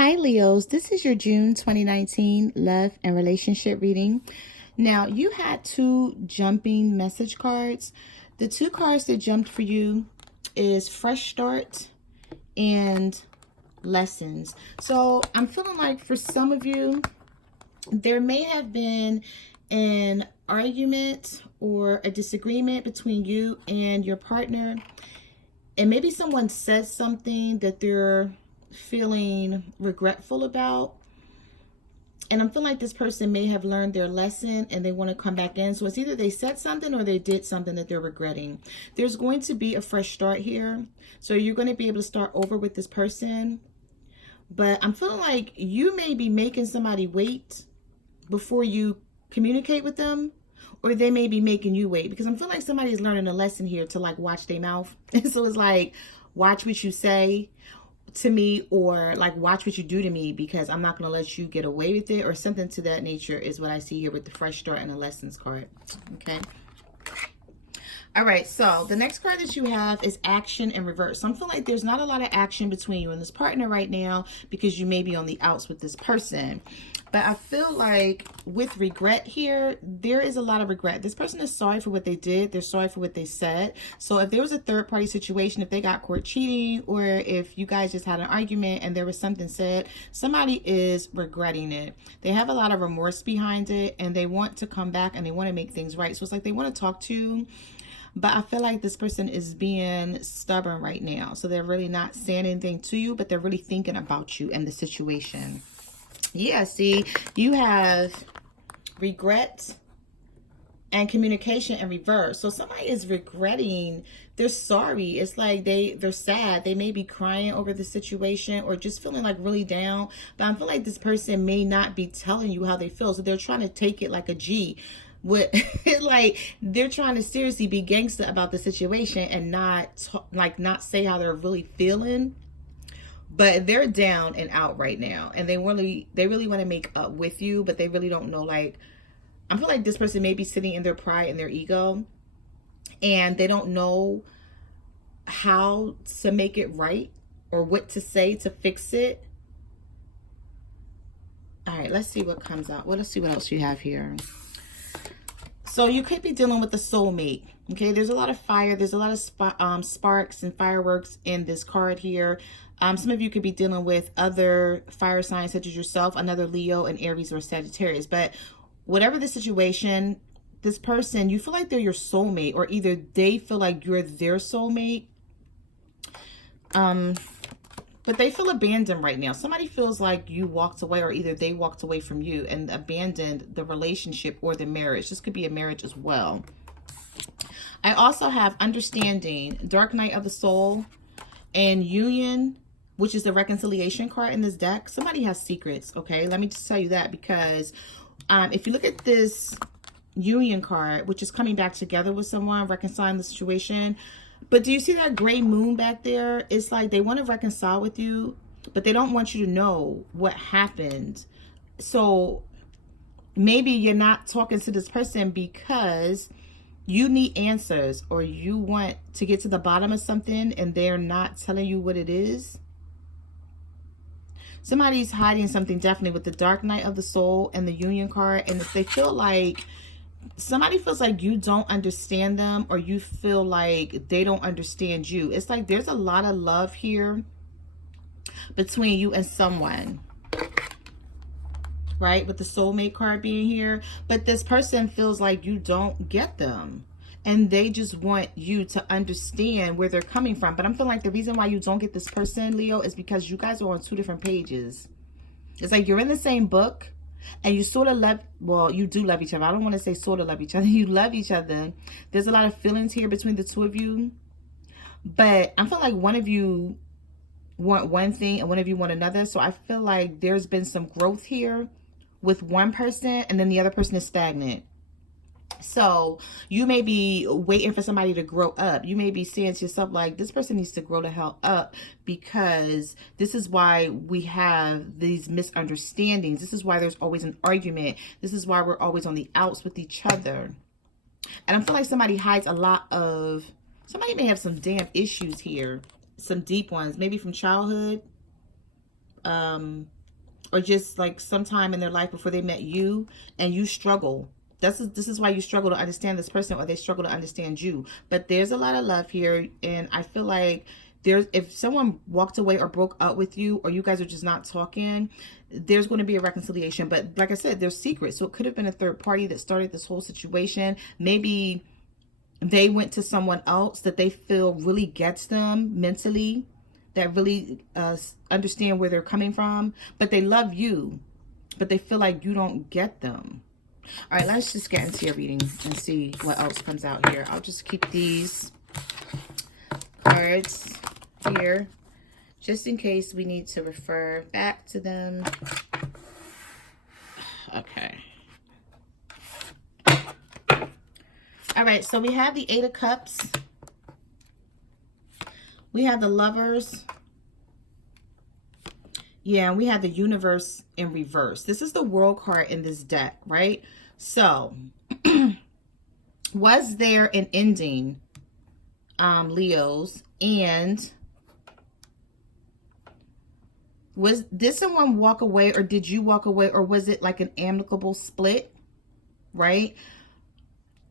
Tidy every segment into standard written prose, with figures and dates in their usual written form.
Hi Leos, this is your June 2019 love and relationship reading. Now, you had two jumping message cards. The two cards that jumped for you is fresh start and lessons. So I'm feeling like for some of you, there may have been an argument or a disagreement between you and your partner. And maybe someone said something that they're feeling regretful about. And I'm feeling like this person may have learned their lesson and they want to come back in. So it's either they said something or they did something that they're regretting. There's going to be a fresh start here. So you're going to be able to start over with this person. But I'm feeling like you may be making somebody wait before you communicate with them. Or they may be making you wait, because I'm feeling like somebody's learning a lesson here to like watch their mouth. So it's like, watch what you say to me, or like watch what you do to me, because I'm not going to let you get away with it, or something to that nature is what I see here with the fresh start and the lessons card. Okay. All right, so the next card that you have is action in reverse. So I'm feeling like there's not a lot of action between you and this partner right now, because you may be on the outs with this person. But I feel like with regret here, there is a lot of regret. This person is sorry for what they did. They're sorry for what they said. So if there was a third party situation, if they got caught cheating, or if you guys just had an argument and there was something said, somebody is regretting it. They have a lot of remorse behind it, and they want to come back and they want to make things right. So it's like they want to talk to you. But I feel like this person is being stubborn right now. So they're really not saying anything to you, but they're really thinking about you and the situation. Yeah, see, you have regret and communication in reverse. So somebody is regretting, they're sorry. It's like they're sad. They may be crying over the situation or just feeling like really down. But I feel like this person may not be telling you how they feel. So they're trying to take it like a G. With like they're trying to seriously be gangster about the situation and not say how they're really feeling. But they're down and out right now, and they really want to make up with you, but they really don't know. Like, I feel like this person may be sitting in their pride and their ego, and they don't know how to make it right or what to say to fix it. All right, let's see what comes out. Let's see what else you have here. So you could be dealing with a soulmate. Okay, there's a lot of fire. There's a lot of sparks and fireworks in this card here. Some of you could be dealing with other fire signs such as yourself, another Leo, and Aries or Sagittarius. But whatever the situation, this person, you feel like they're your soulmate, or either they feel like you're their soulmate. But they feel abandoned right now. Somebody feels like you walked away, or either they walked away from you and abandoned the relationship or the marriage. This could be a marriage as well. I also have understanding, Dark Night of the Soul, and union, which is the reconciliation card in this deck. Somebody has secrets, okay? Let me just tell you that, because if you look at this union card, which is coming back together with someone, reconciling the situation. But do you see that gray moon back there? It's like they want to reconcile with you, but they don't want you to know what happened. So maybe you're not talking to this person because you need answers, or you want to get to the bottom of something and they're not telling you what it is. Somebody's hiding something, definitely, with the Dark Night of the Soul and the union card. And if they feel like, somebody feels like you don't understand them, or you feel like they don't understand you. It's like there's a lot of love here between you and someone, right? With the soulmate card being here. But this person feels like you don't get them, and they just want you to understand where they're coming from. But I'm feeling like the reason why you don't get this person, Leo, is because you guys are on two different pages. It's like you're in the same book, and you sort of love, well, you do love each other. I don't want to say sort of love each other. You love each other. There's a lot of feelings here between the two of you. But I feel like one of you want one thing and one of you want another. So I feel like there's been some growth here with one person, and then the other person is stagnant. So you may be waiting for somebody to grow up. You may be saying to yourself, like, this person needs to grow the hell up, because this is why we have these misunderstandings. This is why there's always an argument. This is why we're always on the outs with each other. And I feel like somebody hides a lot of, somebody may have some damn issues here, some deep ones, maybe from childhood, or just like sometime in their life before they met you, and you struggle. This is why you struggle to understand this person, or they struggle to understand you. But there's a lot of love here, and I feel like if someone walked away or broke up with you, or you guys are just not talking, there's going to be a reconciliation. But like I said, there's secrets. So it could have been a third party that started this whole situation. Maybe they went to someone else that they feel really gets them mentally, that really understand where they're coming from, but they love you, but they feel like you don't get them. All right, let's just get into your reading and see what else comes out here. I'll just keep these cards here just in case we need to refer back to them. Okay. All right, so we have the Eight of Cups. We have the Lovers. Yeah, and we have the Universe in reverse. This is the World card in this deck, right? So, was there an ending, Leos? And did someone walk away, or did you walk away, or was it like an amicable split, right?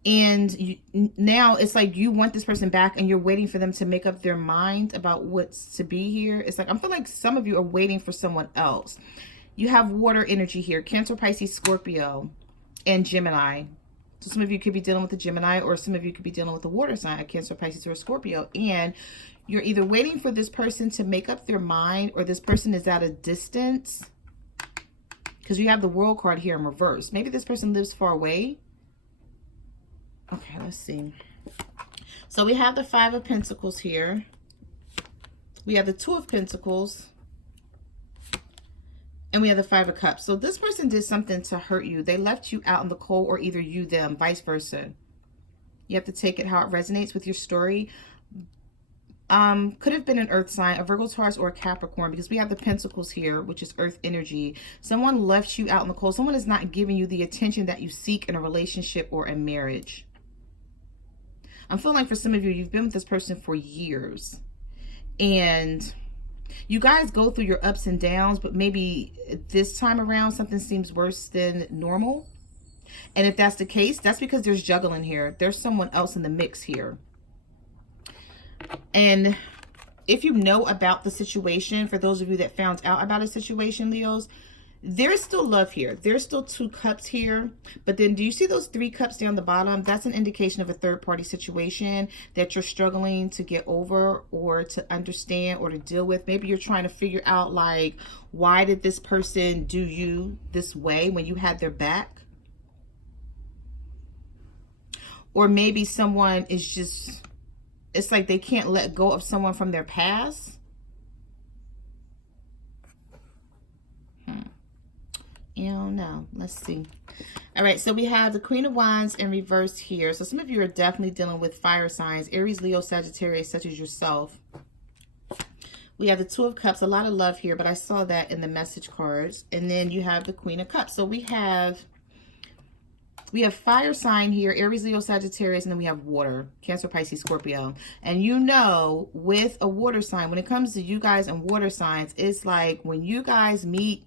And now it's like you want this person back, and you're waiting for them to make up their mind about what's to be here. It's like, I feel like some of you are waiting for someone else. You have water energy here: Cancer, Pisces, Scorpio, and Gemini. So some of you could be dealing with a Gemini, or some of you could be dealing with a water sign, a Cancer, Pisces, or a Scorpio. And you're either waiting for this person to make up their mind, or this person is at a distance, because you have the World card here in reverse. Maybe this person lives far away. Okay, let's see. So we have the Five of Pentacles here. We have the Two of Pentacles. And we have the Five of Cups. So this person did something to hurt you. They left you out in the cold, or either you them, vice versa. You have to take it how it resonates with your story. Could have been an earth sign, a Virgo, Taurus, or a Capricorn, because we have the Pentacles here, which is earth energy. Someone left you out in the cold. Someone is not giving you the attention that you seek in a relationship or a marriage. I'm feeling like for some of you, you've been with this person for years, and you guys go through your ups and downs, but maybe this time around something seems worse than normal. And if that's the case, that's because there's juggling here. There's someone else in the mix here. And if you know about the situation, for those of you that found out about a situation, Leos, there's still love here. There's still two cups here. But then do you see those three cups down the bottom? That's an indication of a third party situation that you're struggling to get over, or to understand, or to deal with. Maybe you're trying to figure out, like, why did this person do you this way when you had their back? Or maybe someone is just, it's like they can't let go of someone from their past. You don't know. Let's see. All right, so we have the Queen of Wands in reverse here. So some of you are definitely dealing with fire signs: Aries, Leo, Sagittarius, such as yourself. We have the Two of Cups. A lot of love here, but I saw that in the message cards. And then you have the Queen of Cups. So we have fire sign here: Aries, Leo, Sagittarius, and then we have water: Cancer, Pisces, Scorpio. And you know, with a water sign, when it comes to you guys and water signs, it's like when you guys meet,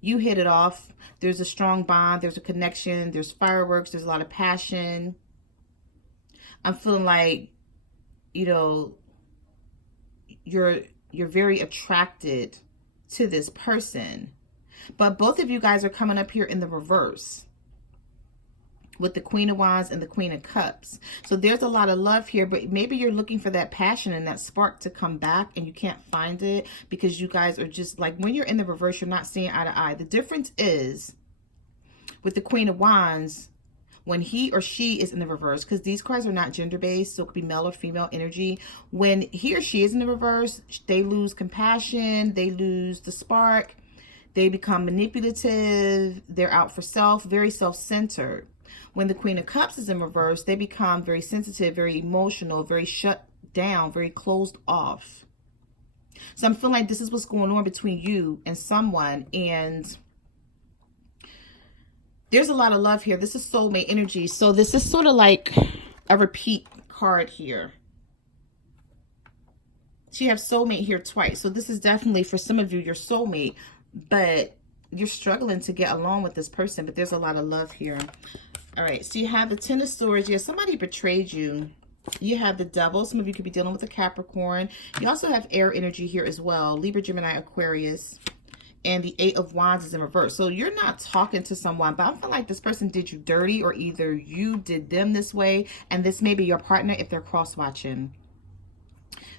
you hit it off. There's a strong bond. There's a connection. There's fireworks. There's a lot of passion. I'm feeling like, you know, you're very attracted to this person. But both of you guys are coming up here in the reverse, with the Queen of Wands and the Queen of Cups. So there's a lot of love here, but maybe you're looking for that passion and that spark to come back, and you can't find it because you guys are just like, when you're in the reverse, you're not seeing eye to eye. The difference is with the Queen of Wands, when he or she is in the reverse, because these cards are not gender-based, so it could be male or female energy. When he or she is in the reverse, they lose compassion, they lose the spark, they become manipulative, they're out for self, very self-centered. When the Queen of Cups is in reverse, they become very sensitive, very emotional, very shut down, very closed off. So I'm feeling like this is what's going on between you and someone, and there's a lot of love here. This is soulmate energy. So this is sort of like a repeat card here. So you have soulmate here twice. So this is definitely, for some of you, your soulmate, but you're struggling to get along with this person, but there's a lot of love here. All right, so you have the Ten of Swords. Yeah, somebody betrayed you. You have the Devil. Some of you could be dealing with a Capricorn. You also have air energy here as well. Libra, Gemini, Aquarius. And the Eight of Wands is in reverse. So you're not talking to someone, but I feel like this person did you dirty, or either you did them this way, and this may be your partner if they're cross-watching.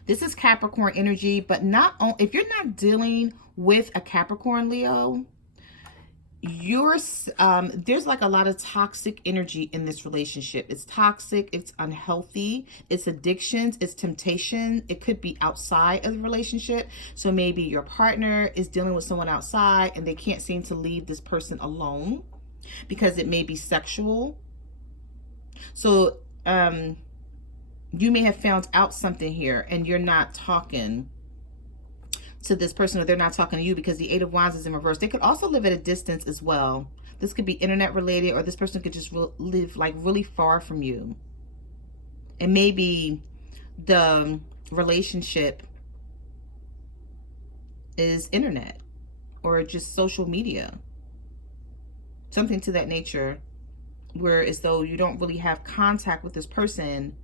This is Capricorn energy, but not if you're not dealing with a Capricorn, Leo, there's like a lot of toxic energy in this relationship. It's toxic, it's unhealthy, it's addictions, it's temptation. It could be outside of the relationship. So maybe your partner is dealing with someone outside and they can't seem to leave this person alone because it may be sexual. So you may have found out something here and you're not talking to this person, or they're not talking to you because the Eight of Wands is in reverse. They could also live at a distance as well. This could be internet related, or this person could just live like really far from you. And maybe the relationship is internet or just social media. Something to that nature, where as though you don't really have contact with this person.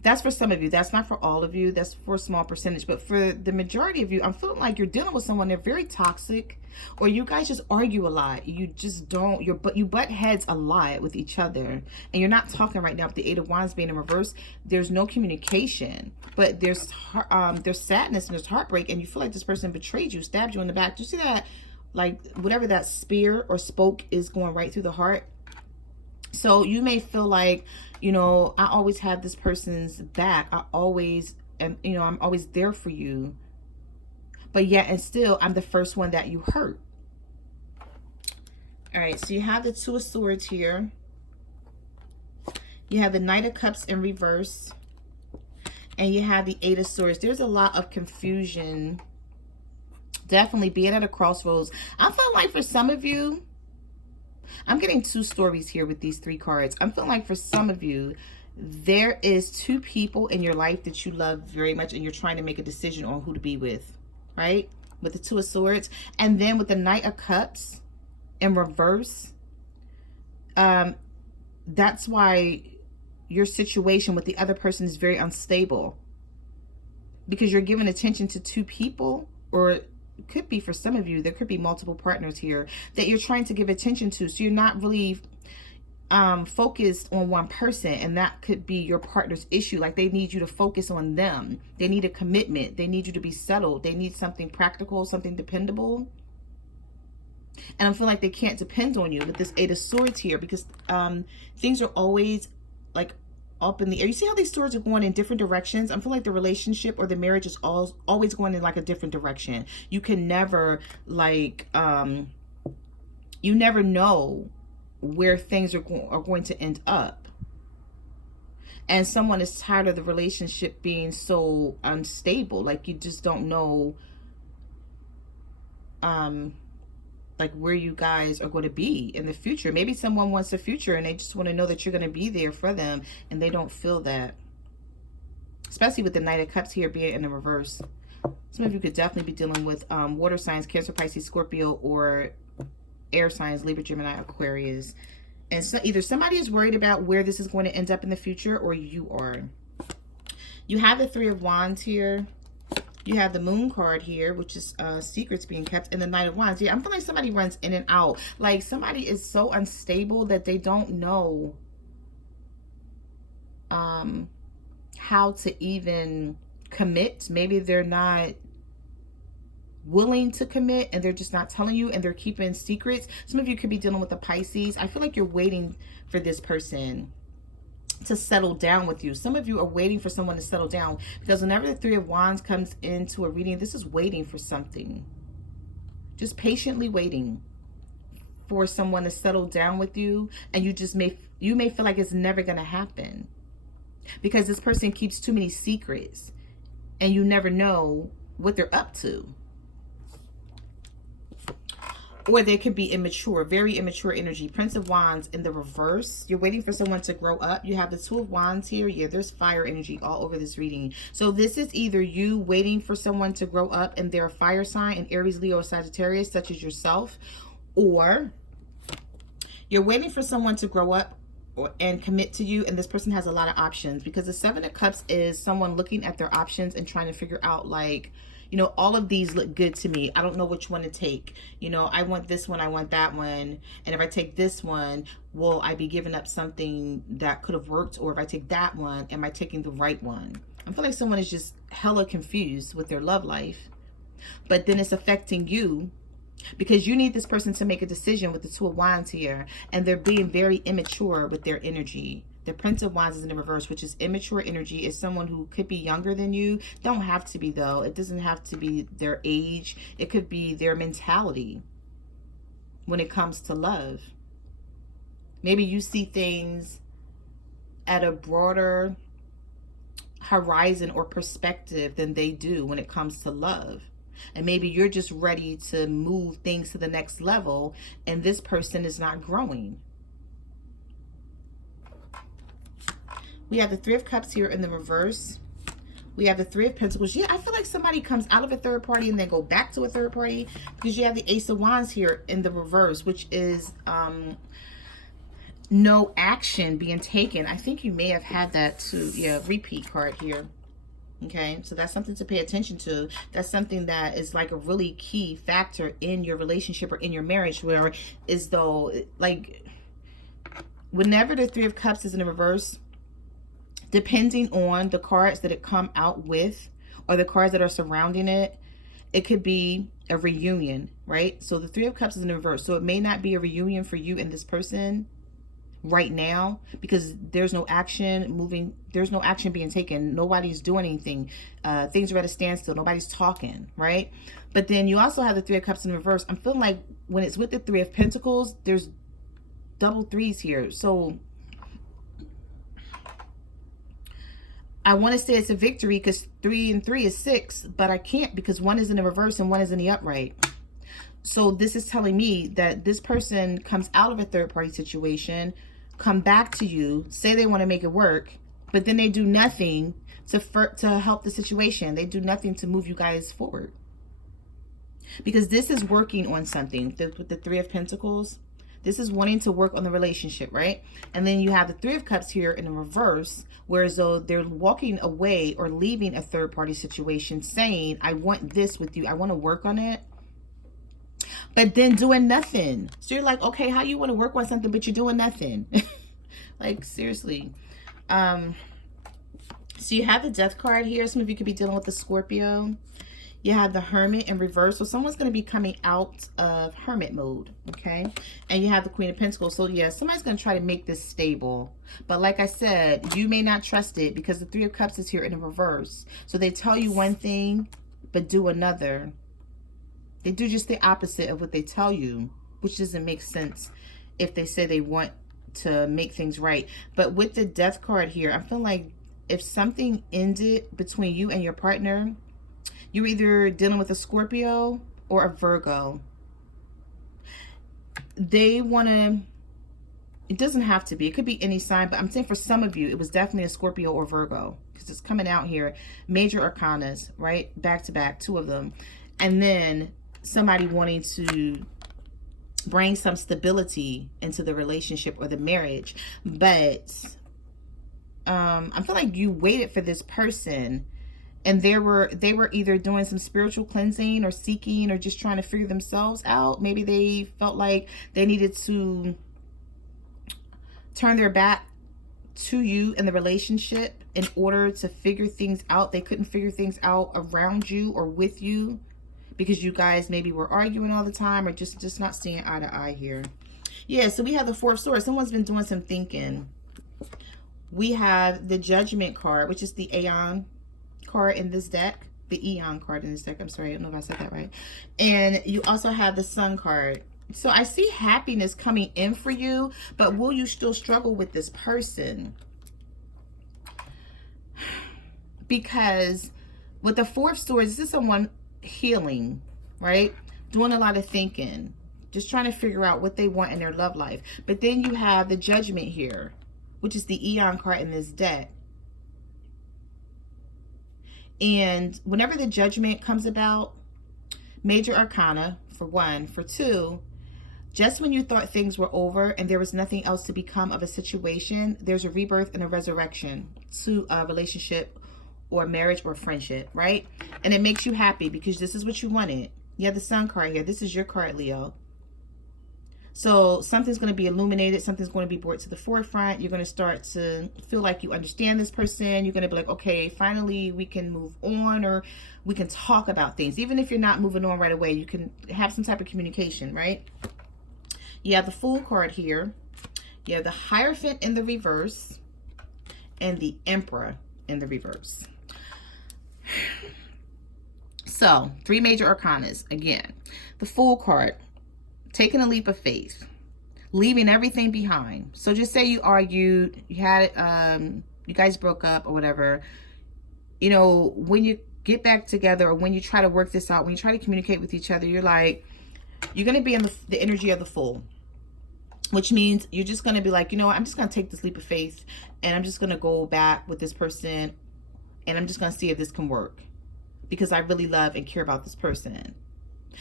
That's for some of you. That's not for all of you. That's for a small percentage. But for the majority of you, I'm feeling like you're dealing with someone, they're very toxic, or you guys just argue a lot. You just don't, you butt heads a lot with each other. And you're not talking right now. With the Eight of Wands being in reverse, there's no communication. But there's sadness and there's heartbreak, and you feel like this person betrayed you, stabbed you in the back. Do you see that? Like whatever that spear or spoke is going right through the heart. So you may feel like, you know, I always have this person's back. I always am, you know, I'm always there for you. But yet and still, I'm the first one that you hurt. All right, so you have the Two of Swords here. You have the Knight of Cups in reverse. And you have the Eight of Swords. There's a lot of confusion. Definitely being at a crossroads. I feel like for some of you, I'm getting two stories here with these three cards. I'm feeling like for some of you, there is two people in your life that you love very much, and you're trying to make a decision on who to be with, right? With the Two of Swords. And then with the Knight of Cups in reverse, that's why your situation with the other person is very unstable. Because you're giving attention to two people, or could be for some of you, there could be multiple partners here that you're trying to give attention to. So you're not really focused on one person, and that could be your partner's issue. Like they need you to focus on them. They need a commitment. They need you to be settled. They need something practical, something dependable. And I feel like they can't depend on you with this Eight of Swords here, because things are always like up in the air. You see how these swords are going in different directions? I feel like the relationship or the marriage is always going in like a different direction. You can never like, you never know where things are going to end up. And someone is tired of the relationship being so unstable. Like you just don't know, like where you guys are going to be in the future. Maybe someone wants a future and they just want to know that you're going to be there for them, and they don't feel that. Especially with the Knight of Cups here being in the reverse. Some of you could definitely be dealing with water signs, Cancer, Pisces, Scorpio, or air signs, Libra, Gemini, Aquarius. And so either somebody is worried about where this is going to end up in the future, or you are. You have the Three of Wands here. You have the Moon card here, which is secrets being kept, and the Knight of Wands. Yeah, I'm feeling like somebody runs in and out. Like somebody is so unstable that they don't know how to even commit. Maybe they're not willing to commit, and they're just not telling you, and they're keeping secrets. Some of you could be dealing with a Pisces. I feel like you're waiting for this person to settle down with you. Some of you are waiting for someone to settle down, because whenever the Three of Wands comes into a reading, this is waiting for something. Just patiently waiting for someone to settle down with you, and you may feel like it's never going to happen because this person keeps too many secrets and you never know what they're up to. Or they could be immature, very immature energy. Prince of Wands in the reverse. You're waiting for someone to grow up. You have the Two of Wands here. Yeah, there's fire energy all over this reading. So this is either you waiting for someone to grow up and they're a fire sign, an Aries, Leo, or Sagittarius, such as yourself. Or you're waiting for someone to grow up and commit to you, and this person has a lot of options, because the Seven of Cups is someone looking at their options and trying to figure out, like, you know, all of these look good to me. I don't know which one to take. You know, I want this one, I want that one. And if I take this one, will I be giving up something that could have worked? Or if I take that one, am I taking the right one? I feel like someone is just hella confused with their love life. But then it's affecting you, because you need this person to make a decision with the Two of Wands here. And they're being very immature with their energy. The Prince of Wands is in the reverse, which is immature energy. Is someone who could be younger than you. Don't have to be, though. It doesn't have to be their age. It could be their mentality when it comes to love. Maybe you see things at a broader horizon or perspective than they do when it comes to love. And maybe you're just ready to move things to the next level, and this person is not growing. We have the Three of Cups here in the reverse. We have the Three of Pentacles. Yeah, I feel like somebody comes out of a third party and then go back to a third party, because you have the Ace of Wands here in the reverse, which is no action being taken. I think you may have had that too. Yeah, repeat card here. Okay, so that's something to pay attention to. That's something that is like a really key factor in your relationship or in your marriage, where is though, like, whenever the Three of Cups is in the reverse, depending on the cards that it come out with or the cards that are surrounding it, it could be a reunion, right? So the Three of Cups is in the reverse. So it may not be a reunion for you and this person right now, because there's no action moving. There's no action being taken. Nobody's doing anything. Things are at a standstill. Nobody's talking, right? But then you also have the Three of Cups in reverse. I'm feeling like when it's with the Three of Pentacles, there's double threes here. So I want to say it's a victory, because 3 and 3 is 6, but I can't, because one is in the reverse and one is in the upright. So this is telling me that this person comes out of a third party situation, come back to you, say they want to make it work, but then they do nothing to help the situation. They do nothing to move you guys forward, because this is working on something. With the Three of Pentacles, this is wanting to work on the relationship, right? And then you have the Three of Cups here in the reverse, whereas though they're walking away or leaving a third party situation, saying, I want this with you, I want to work on it, but then doing nothing. So you're like, okay, how you want to work on something, but you're doing nothing? Like, seriously. So you have the Death card here. Some of you could be dealing with the Scorpio. You have the Hermit in reverse. So someone's going to be coming out of hermit mode, okay? And you have the Queen of Pentacles. So yeah, somebody's going to try to make this stable. But like I said, you may not trust it, because the Three of Cups is here in the reverse. So they tell you one thing, but do another. They do just the opposite of what they tell you, which doesn't make sense if they say they want to make things right. But with the Death card here, I feel like if something ended between you and your partner, you're either dealing with a Scorpio or a Virgo. They want to, it doesn't have to be, it could be any sign, but I'm saying for some of you, it was definitely a Scorpio or Virgo, because it's coming out here. Major arcanas, right? Back to back, 2 of them. And then somebody wanting to bring some stability into the relationship or the marriage. But I feel like you waited for this person, and they were either doing some spiritual cleansing or seeking or just trying to figure themselves out. Maybe they felt like they needed to turn their back to you in the relationship in order to figure things out. They couldn't figure things out around you or with you, because you guys maybe were arguing all the time or just not seeing eye to eye here. Yeah, so we have the Four of Swords. Someone's been doing some thinking. We have the Judgment card, which is the Aeon card in this deck. The Eon card in this deck. I'm sorry, I don't know if I said that right. And you also have the Sun card. So I see happiness coming in for you, but will you still struggle with this person? Because with the Four of Swords, this is someone healing, right? Doing a lot of thinking, just trying to figure out what they want in their love life. But then you have the Judgment here, which is the Eon card in this deck. And whenever the Judgment comes about, Major Arcana, for one. For two, just when you thought things were over and there was nothing else to become of a situation, there's a rebirth and a resurrection to a relationship or marriage or friendship, right? And it makes you happy because this is what you wanted. You have the Sun card here. This is your card, Leo. So something's going to be illuminated. Something's going to be brought to the forefront. You're going to start to feel like you understand this person. You're going to be like, okay, finally we can move on, or we can talk about things. Even if you're not moving on right away, you can have some type of communication, right? You have the Fool card here. You have the Hierophant in the reverse and the Emperor in the reverse. So, 3 major arcanas. Again, the Fool card, taking a leap of faith, leaving everything behind. So just say you argued, you had you guys broke up or whatever. You know, when you get back together, or when you try to work this out, when you try to communicate with each other, you're like, you're going to be in the energy of the Fool, which means you're just going to be like, you know what, I'm just going to take this leap of faith and I'm just going to go back with this person and I'm just going to see if this can work because I really love and care about this person.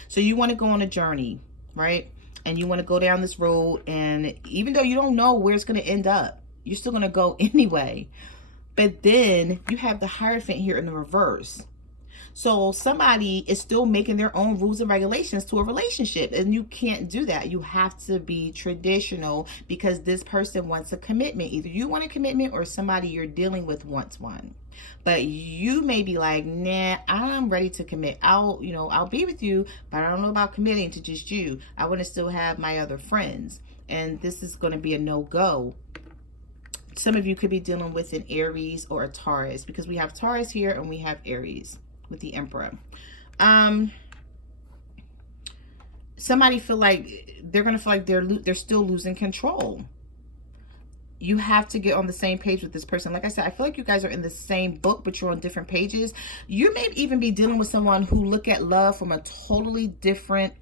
So you want to go on a journey, right? And you want to go down this road, and even though you don't know where it's going to end up, you're still going to go anyway. But then you have the Hierophant here in the reverse. So somebody is still making their own rules and regulations to a relationship, and you can't do that. You have to be traditional because this person wants a commitment. Either you want a commitment or somebody you're dealing with wants one. But you may be like, nah, I'm ready to commit. I'll be with you, but I don't know about committing to just you. I want to still have my other friends. And this is going to be a no-go. Some of you could be dealing with an Aries or a Taurus, because we have Taurus here and we have Aries with the Emperor. Somebody feel like they're going to feel like they're still losing control. You have to get on the same page with this person. Like I said, I feel like you guys are in the same book, but you're on different pages. You may even be dealing with someone who look at love from a totally different...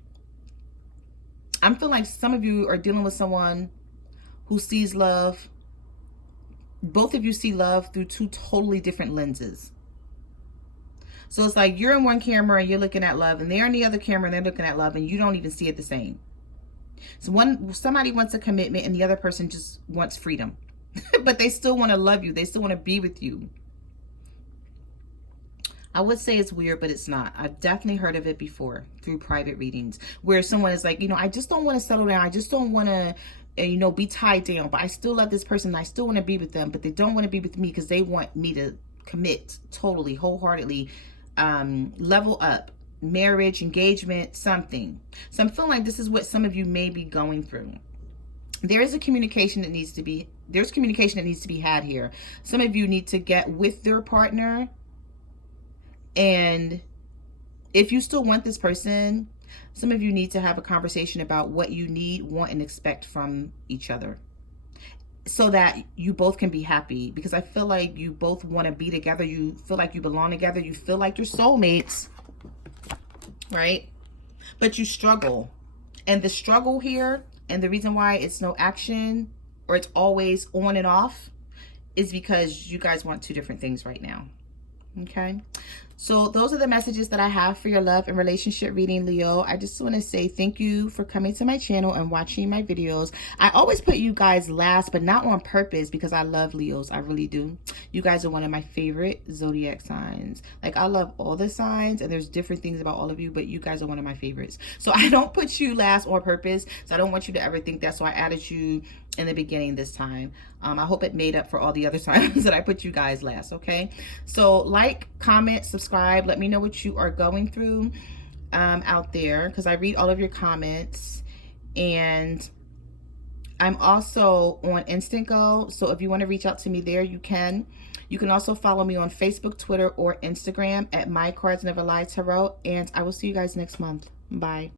I'm feeling like some of you are dealing with someone who sees love. Both of you see love through 2 totally different lenses. So it's like you're in one camera and you're looking at love, and they're in the other camera and they're looking at love, and you don't even see it the same. So somebody wants a commitment and the other person just wants freedom. But they still want to love you. They still want to be with you. I would say it's weird, but it's not. I've definitely heard of it before through private readings, where someone is like, I just don't want to settle down. I just don't want to, be tied down. But I still love this person. And I still want to be with them. But they don't want to be with me because they want me to commit totally, wholeheartedly, level up. Marriage, engagement, something. So I'm feeling like this is what some of you may be going through. There's communication that needs to be had here. Some of you need to get with their partner, and if you still want this person, some of you need to have a conversation about what you need, want, and expect from each other, so that you both can be happy. Because I feel like you both want to be together. You feel like you belong together. You feel like you're soulmates. Right? But you struggle. And the struggle here, and the reason why it's no action, or it's always on and off, is because you guys want 2 different things right now. Okay? So those are the messages that I have for your love and relationship reading, Leo. I just want to say thank you for coming to my channel and watching my videos. I always put you guys last, but not on purpose, because I love Leos. I really do. You guys are one of my favorite zodiac signs. Like, I love all the signs, and there's different things about all of you, but you guys are one of my favorites. So I don't put you last on purpose. So I don't want you to ever think that. So I added you in the beginning this time. I hope it made up for all the other times that I put you guys last. Okay, so like, comment, subscribe. Let me know what you are going through out there, because I read all of your comments. And I'm also on Instant Go, so if you want to reach out to me there, you can. You can also follow me on Facebook, Twitter, or Instagram at My Cards Never Lie Tarot. And I will see you guys next month. Bye.